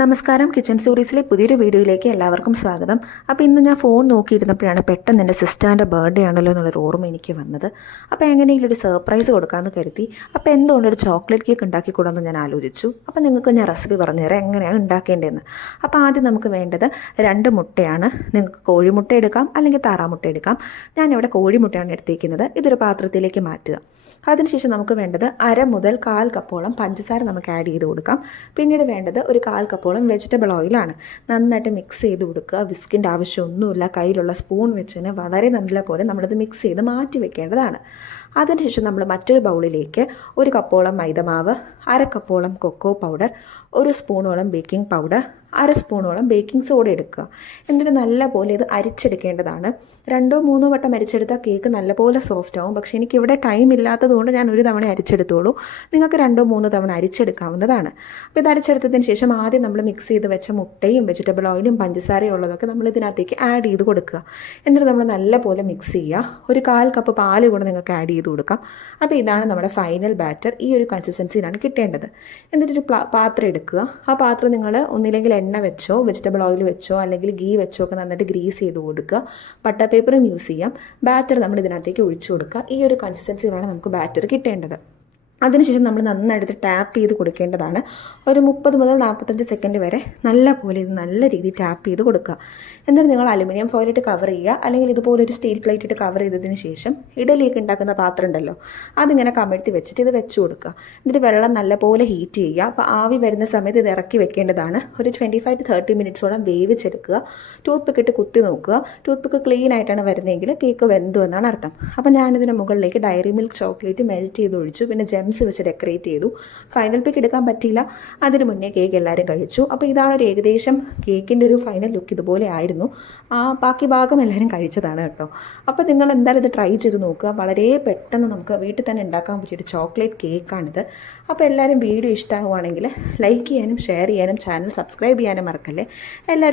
നമസ്കാരം. കിച്ചൺ സ്റ്റോറീസിലെ പുതിയൊരു വീഡിയോയിലേക്ക് എല്ലാവർക്കും സ്വാഗതം. അപ്പോൾ ഇന്ന് ഞാൻ ഫോൺ നോക്കിയിരുന്നപ്പോഴാണ് പെട്ടെന്ന് എൻ്റെ സിസ്റ്ററിൻ്റെ ബർത്ത്ഡേ ആണല്ലോ എന്നുള്ളൊരു ഓർമ്മ എനിക്ക് വന്നത്. അപ്പോൾ എങ്ങനെയെങ്കിലും ഒരു സർപ്രൈസ് കൊടുക്കാമെന്ന് കരുതി. അപ്പോൾ എന്തുകൊണ്ടൊരു ചോക്ലേറ്റ് കേക്ക് ഉണ്ടാക്കിക്കൂടാമെന്ന് ഞാൻ ആലോചിച്ചു. അപ്പോൾ നിങ്ങൾക്ക് ഞാൻ റെസിപ്പി പറഞ്ഞുതരാം എങ്ങനെയാണ് ഉണ്ടാക്കേണ്ടതെന്ന്. അപ്പോൾ ആദ്യം നമുക്ക് വേണ്ടത് 2 മുട്ടയാണ്. നിങ്ങൾക്ക് കോഴിമുട്ട എടുക്കാം, അല്ലെങ്കിൽ താറാമുട്ട എടുക്കാം. ഞാനിവിടെ കോഴിമുട്ടയാണ് എടുത്തിരിക്കുന്നത്. ഇതൊരു പാത്രത്തിലേക്ക് മാറ്റുക. അതിനുശേഷം നമുക്ക് വേണ്ടത് 1/2 മുതൽ 1/4 കപ്പോളം പഞ്ചസാര നമുക്ക് ആഡ് ചെയ്ത് കൊടുക്കാം. പിന്നീട് വേണ്ടത് ഒരു 1/4 കപ്പോളം വെജിറ്റബിൾ ഓയിലാണ്. നന്നായിട്ട് മിക്സ് ചെയ്ത് കൊടുക്കുക. വിസ്കിൻ്റെ ആവശ്യമൊന്നുമില്ല. കയ്യിലുള്ള സ്പൂൺ വെച്ചതിന് വളരെ നല്ല പോലെ നമ്മളിത് മിക്സ് ചെയ്ത് മാറ്റി വെക്കേണ്ടതാണ്. അതിനുശേഷം നമ്മൾ മറ്റൊരു ബൗളിലേക്ക് 1 കപ്പോളം മൈദമാവ്, 1/2 കപ്പോളം കൊക്കോ പൗഡർ, 1 സ്പൂണോളം ബേക്കിംഗ് പൗഡർ, 1/2 സ്പൂണോളം ബേക്കിംഗ് സോഡ എടുക്കുക. എന്നിട്ട് നല്ലപോലെ ഇത് അരിച്ചെടുക്കേണ്ടതാണ്. 2-3 വട്ടം അരിച്ചെടുത്താൽ കേക്ക് നല്ലപോലെ സോഫ്റ്റ് ആവും. പക്ഷേ എനിക്കിവിടെ ടൈം ഇല്ലാത്തതുകൊണ്ട് ഞാൻ ഒരു തവണ അരിച്ചെടുത്തോളൂ. നിങ്ങൾക്ക് 2-3 തവണ അരിച്ചെടുക്കാവുന്നതാണ്. അപ്പോൾ ഇത് അരിച്ചെടുത്തതിന് ശേഷം ആദ്യം നമ്മൾ മിക്സ് ചെയ്ത് വെച്ച മുട്ടയും വെജിറ്റബിൾ ഓയിലും പഞ്ചസാരയും ഉള്ളതൊക്കെ നമ്മൾ ഇതിനകത്തേക്ക് ആഡ് ചെയ്ത് കൊടുക്കുക. എന്നിട്ട് നമ്മൾ നല്ലപോലെ മിക്സ് ചെയ്യുക. ഒരു 1/4 കപ്പ് പാല് കൂടെ നിങ്ങൾക്ക് ആഡ് ചെയ്ത് കൊടുക്കാം. അപ്പോൾ ഇതാണ് നമ്മുടെ ഫൈനൽ ബാറ്റർ. ഈ ഒരു കൺസിസ്റ്റൻസിയിലാണ് കിട്ടേണ്ടത്. എന്നിട്ടൊരു പാത്രം എടുക്കുക. ആ പാത്രം നിങ്ങൾ ഒന്നില്ലെങ്കിൽ എണ്ണ വെച്ചോ വെജിറ്റബിൾ ഓയിൽ വെച്ചോ അല്ലെങ്കിൽ ഗീ വെച്ചോ ഒക്കെ നന്നായിട്ട് ഗ്രീസ് ചെയ്ത് കൊടുക്കുക. ബട്ടർ പേപ്പറും യൂസ് ചെയ്യാം. ബാറ്റർ നമ്മൾ ഇതിനകത്തേക്ക് ഒഴിച്ചു കൊടുക്കുക. ഈ ഒരു കൺസിസ്റ്റൻസിയിലാണ് നമുക്ക് ബാറ്റർ കിട്ടേണ്ടത്. അതിനുശേഷം നമ്മൾ നന്നായിട്ട് ടാപ്പ് ചെയ്ത് കൊടുക്കേണ്ടതാണ്. ഒരു 30 മുതൽ 45 സെക്കൻഡ് വരെ നല്ല രീതിയിൽ ടാപ്പ് ചെയ്ത് കൊടുക്കുക. എന്നിട്ട് നിങ്ങൾ അലുമിനിയം ഫോയിലിട്ട് കവർ ചെയ്യുക, അല്ലെങ്കിൽ ഇതുപോലെ ഒരു സ്റ്റീൽ പ്ലേറ്റ് ഇട്ട് കവർ ചെയ്തതിന് ശേഷം ഇഡലിയൊക്കെ ഉണ്ടാക്കുന്ന പാത്രം ഉണ്ടല്ലോ, അതിങ്ങനെ കമഴ്ത്തി വെച്ചിട്ട് ഇത് വെച്ച് കൊടുക്കുക. എന്നിട്ട് വെള്ളം നല്ലപോലെ ഹീറ്റ് ചെയ്യുക. അപ്പോൾ ആവി വരുന്ന സമയത്ത് ഇത് ഇറക്കി വെക്കേണ്ടതാണ്. ഒരു 25 to 30 മിനിറ്റ്സോളം വേവിച്ചെടുക്കുക. ടൂത്ത് പിക്ക് ഇട്ട് കുത്തി നോക്കുക. ടൂത്ത് പിക്ക് ക്ലീൻ ആയിട്ടാണ് വരുന്നതെങ്കിൽ കേക്ക് വെന്തു എന്നാണ് അർത്ഥം. അപ്പോൾ ഞാനിതിന് മുകളിലേക്ക് ഡയറി മിൽക്ക് ചോക്ലേറ്റ് മെൽറ്റ് ചെയ്ത് ഒഴിച്ചു. പിന്നെ ജെംസ് വെച്ച് ഡെക്കറേറ്റ് ചെയ്തു. ഫൈനൽ പിക്ക് എടുക്കാൻ പറ്റിയില്ല. അതിന് മുന്നേ കേക്ക് എല്ലാവരും കഴിച്ചു. അപ്പോൾ ഇതാണ് ഒരു ഏകദേശം കേക്കിൻ്റെ ഒരു ഫൈനൽ ലുക്ക്. ഇതുപോലെ ആയിരുന്നു. ബാക്കി ഭാഗം എല്ലാവരും കഴിച്ചതാണ് കേട്ടോ. അപ്പോൾ നിങ്ങൾ എന്തായാലും ഇത് ട്രൈ ചെയ്ത് നോക്കുക. വളരെ പെട്ടെന്ന് നമുക്ക് വീട്ടിൽ തന്നെ ഉണ്ടാക്കാൻ പറ്റിയൊരു ചോക്ലേറ്റ് കേക്കാണിത്. അപ്പോൾ എല്ലാവരും വീഡിയോ ഇഷ്ടമാവുകയാണെങ്കിൽ ലൈക്ക് ചെയ്യാനും ഷെയർ ചെയ്യാനും ചാനൽ സബ്സ്ക്രൈബ് ചെയ്യാനും മറക്കല്ലേ. എല്ലാവരും